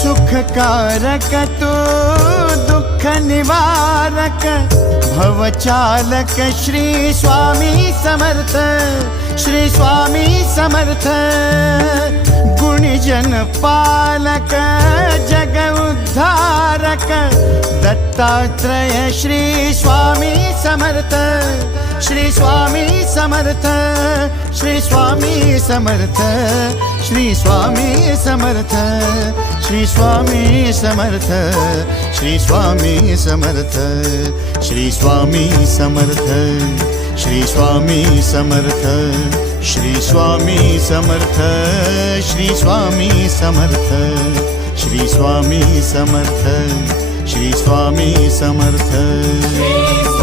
सुखकारक तू दुःख निवारक भवचालक श्री स्वामी समर्थ, श्री स्वामी समर्थ। गुणीजन पालक जग उद्धारक दत्तात्रेय श्री स्वामी समर्थ, श्री स्वामी समर्थ, श्री स्वामी समर्थ, श्री स्वामी समर्थ, श्री स्वामी समर्थ, श्री स्वामी समर्थ, श्री स्वामी समर्थ, श्री स्वामी समर्थ, श्री स्वामी समर्थ, श्री स्वामी समर्थ, श्री स्वामी समर्थ, श्री स्वामी समर्थ।